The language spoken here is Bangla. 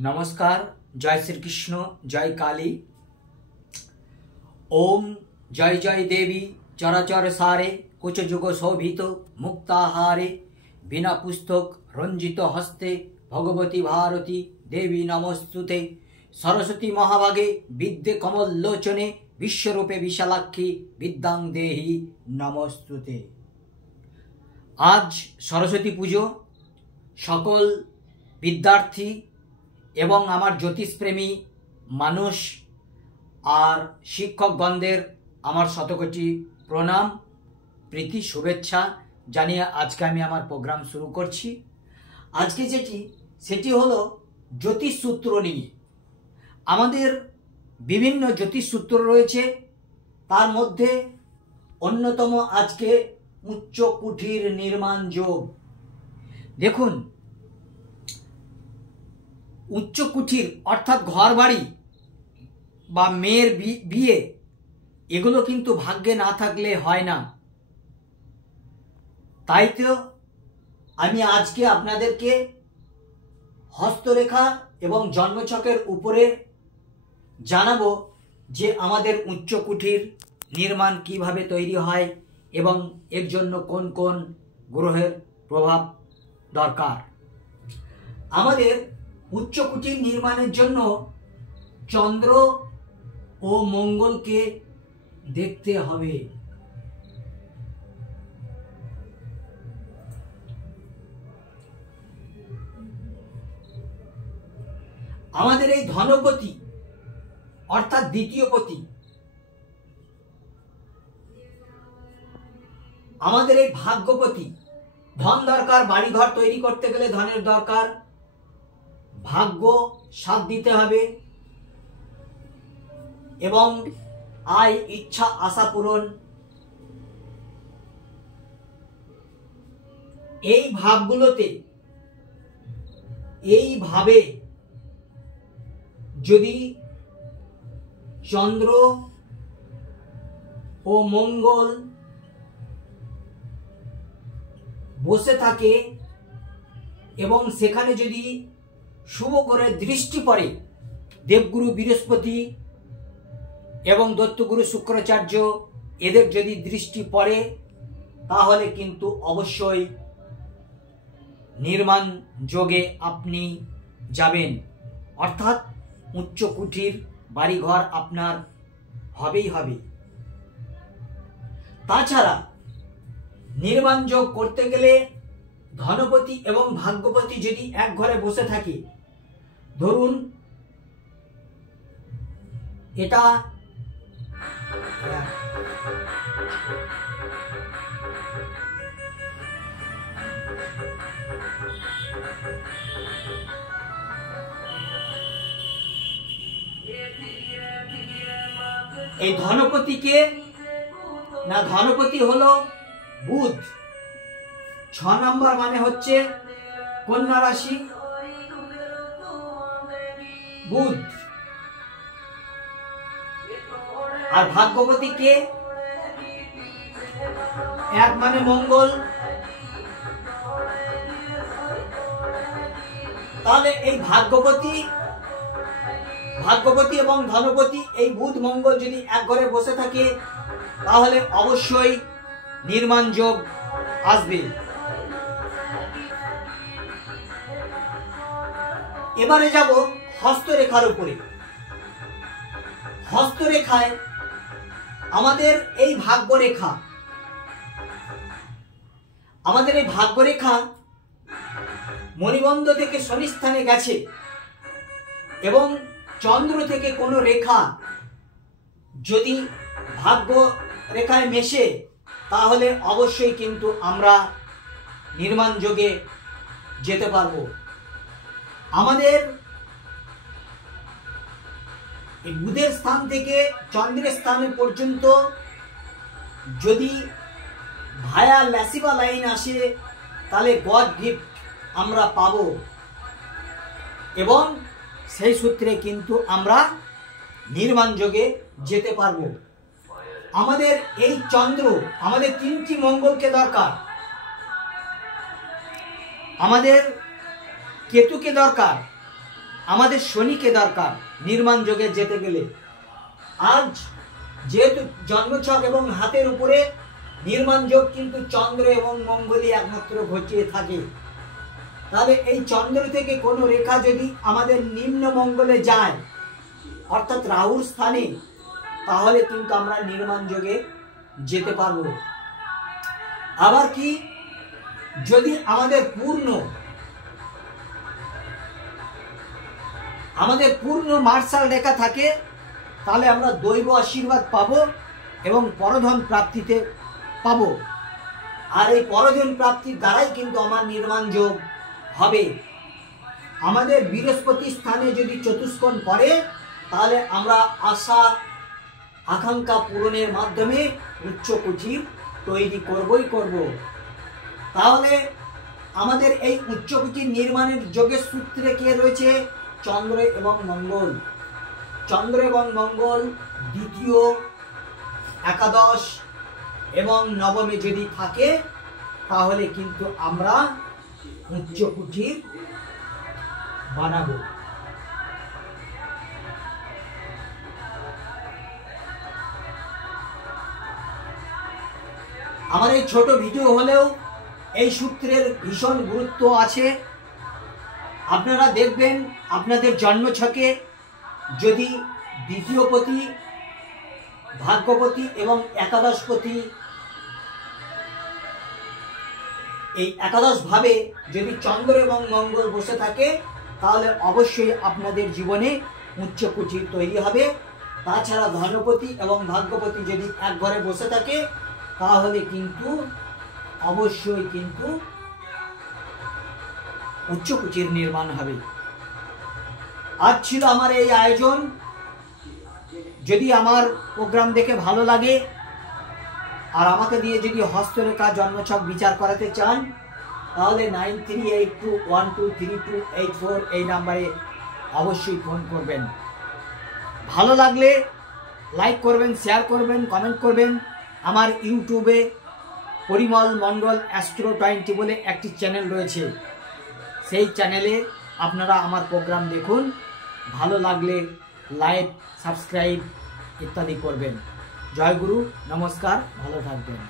नमस्कार। जय श्री कृष्ण, जय काली। ओम जय जय देवी चराचर सारे कुछ जुग शोभित मुक्ताहारे बिना पुस्तक रंजित हस्ते भगवती भारती देवी नमस्तुते। सरस्वती महाभागे विद्ये कमल लोचने विश्वरूपे विशालाक्षी विद्यां देहि नमस्तुते। आज सरस्वती पुजो। सकल विद्यार्थी एवं आमार ज्योतिषप्रेमी मानुष और शिक्षकगणदेर आमार शतकोटी प्रणाम प्रीति शुभेच्छा जानिए आज के आमी आमार प्रोग्राम शुरू करछि। आज के सेटी हलो ज्योतिष सूत्र निये। आमादेर विभिन्न ज्योतिष सूत्र रयेछे, तार मध्य अन्यतम आज के उच्च कुटीर निर्माण योग। देखुन, उच्च कुटीर अर्थात घर बाड़ी बा मेयर बिये एगुलो किन्तु भाग्ये ना थाकले हय ना। ताई तो आमी आज के आपनादेरके हस्तरेखा एवं जन्मछकेर उपरे जानाबो जे आमादेर उच्च कुटीर निर्माण किभाबे तैरी हय एवं एर जन्य कोन कोन ग्रहेर प्रभाव दरकार। आमादेर उच्च कुटीर निर्माणेर जन्य चंद्र ओ मंगल के देखते हबे। आमादेर एई धनपति अर्थात द्वितीय पति, आमादेर एई भाग्यपति, धन दरकार, बाड़ी घर तैरी करते गेले धनेर दरकार, भाग्य साथ दीते हबे एवं आय इच्छा आशा पूरण। এই ভাবগুলোতে এইভাবে যদি চন্দ্র ও মঙ্গল বসে থাকে এবং সেখানে যদি शुभ ग्रह दृष्टि पड़े, देवगुरु बृहस्पति एवं दत्तगुरु शुक्राचार्य एদের যদি दृष्टि पड़े তাহলে কিন্তু অবশ্যই निर्माण যোগে আপনি যাবেন, অর্থাৎ উচ্চ কুটির বাড়িঘর আপনার হবেই হবে। তাছাড়া নির্মাণ যোগ করতে গেলে ধনপতি এবং ভাগ্যপতি যদি এক ঘরে বসে থাকে, ধরুন এটা এই ধনপতিকে না, ধনপতি হলো বুধ। 6 नम्बर माने होच्छे कन्या राशि बुध। और भाग्यपति के एक माने मंगल। ताहले এই भाग्यपति एवं धनपति এই बुध मंगल যদি এক ঘরে বসে থাকে তাহলে অবশ্যই নির্মাণ যোগ আসবে। এবারে যাব হস্তরেখার উপরে। হস্তরেখায় আমাদের এই ভাগ্যরেখা, মণিবন্ধ থেকে শনি স্থানে গেছে এবং চন্দ্র থেকে কোনো রেখা যদি ভাগ্য রেখায় মেশে তাহলে অবশ্যই কিন্তু আমরা নির্মাণ যোগে যেতে পারবো। আমাদের এই বুধের স্থান থেকে চন্দ্রের স্থানে পর্যন্ত যদি ভায়া ল্যাসিবা লাইন আসে তাহলে গড গিফট আমরা পাবো এবং সেই সূত্রে কিন্তু আমরা নির্মাণ যোগে যেতে পারবো। আমাদের এই চন্দ্র, আমাদের 3টি মঙ্গলকে দরকার, আমাদের केतु के दरकार আমাদের শনিকে দরকার নির্মাণ যোগে যেতে গেলে। আজ যেহেতু জন্মছক এবং হাতের উপরে নির্মাণ যোগ কিন্তু চন্দ্র এবং মঙ্গলই একমাত্র ঘটিয়ে থাকে, তাহলে এই চন্দ্র থেকে কোনো রেখা যদি আমাদের নিম্ন মঙ্গলে যায় অর্থাৎ রাহুর স্থানে, তাহলে কিন্তু আমরা নির্মাণ যোগে যেতে পারবো। আবার কি যদি আমাদের পূর্ণ মার্শাল রেখা থাকে, তাহলে আমরা দৈব আশীর্বাদ পাবো এবং পরধন প্রাপ্তিতে পাবো। আর এই পরধন প্রাপ্তির দ্বারাই কিন্তু আমার নির্মাণ যোগ হবে। আমাদের বৃহস্পতি স্থানে যদি চতুষ্কোণ পড়ে, তাহলে আমরা আশা আকাঙ্ক্ষা পূরণের মাধ্যমে উচ্চ কুটির তৈরি করবই করব। তাহলে আমাদের এই উচ্চ কুটির নির্মাণের যোগের সূত্রে কে রয়েছে? চন্দ্র এবং মঙ্গল। চন্দ্র এবং মঙ্গল দ্বিতীয়, একাদশ এবং নবমে যদি থাকে, তাহলে কিন্তু আমরা উচ্চ কুটির বানাবো। আমার এই ছোট ভিডিও হলেও এই সূত্রের ভীষণ গুরুত্ব আছে। আপনারা দেখবেন আপনাদের জন্মছকে যদি দ্বিতীয়পতি, ভাগ্যপতি এবং একাদশপতি, এই একাদশ ভাবে যদি চন্দ্র এবং মঙ্গল বসে থাকে, তাহলে অবশ্যই আপনাদের জীবনে উচ্চ কুটির তৈরি হবে। তাছাড়া ধনপতি এবং ভাগ্যপতি যদি এক ঘরে বসে থাকে, তাহলে কিন্তু অবশ্যই কিন্তু উচ্চ কুটির নির্মাণ হবে। আজ ছিল আমার এই আয়োজন। যদি আমার প্রোগ্রাম দেখে ভালো লাগে আর আমাকে দিয়ে যদি হস্তরেখা জন্মছক বিচার করাতে চান, তাহলে 9382123284 এই নাম্বারে অবশ্যই ফোন করবেন। ভালো লাগলে লাইক করবেন, শেয়ার করবেন, কমেন্ট করবেন। আমার ইউটিউবে পরিমল মণ্ডল অ্যাস্ট্রো 20 বলে একটি চ্যানেল রয়েছে, সেই চ্যানেলে আপনারা আমার প্রোগ্রাম দেখুন। ভালো লাগলে লাইক, সাবস্ক্রাইব ইত্যাদি করবেন। জয় গুরু, নমস্কার, ভালো থাকবেন।